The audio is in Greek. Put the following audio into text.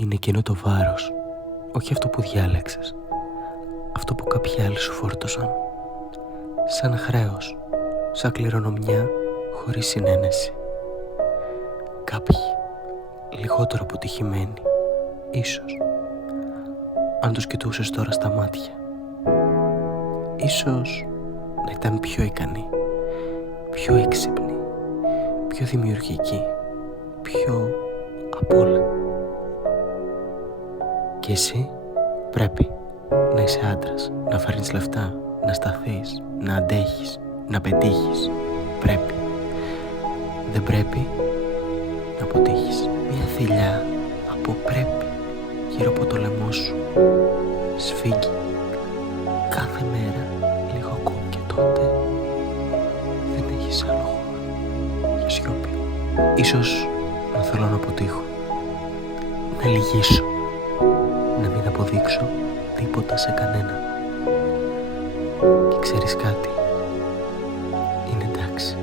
είναι εκείνο το βάρος, όχι αυτό που διάλεξες, αυτό που κάποιοι άλλοι σου φόρτωσαν. Σαν χρέος, σαν κληρονομιά χωρίς συνένεση. Κάποιοι, λιγότερο αποτυχημένοι, ίσως, αν τους κοιτούσες τώρα στα μάτια, ίσως να ήταν πιο ικανοί, πιο έξυπνοι, πιο δημιουργικοί, πιο απ' όλα. Και εσύ πρέπει να είσαι άντρας, να φέρνεις λεφτά, να σταθείς, να αντέχεις, να πετύχεις. Πρέπει. Δεν πρέπει να αποτύχεις. Μια θηλιά από πρέπει γύρω από το λαιμό σου σφίγγει κάθε μέρα λίγο ακόμη, και τότε δεν έχεις άλλο χώρο για σιωπή. Ίσως να θέλω να αποτύχω, να λυγίσω, να μην αποδείξω τίποτα σε κανέναν. Και ξέρεις κάτι, είναι εντάξει.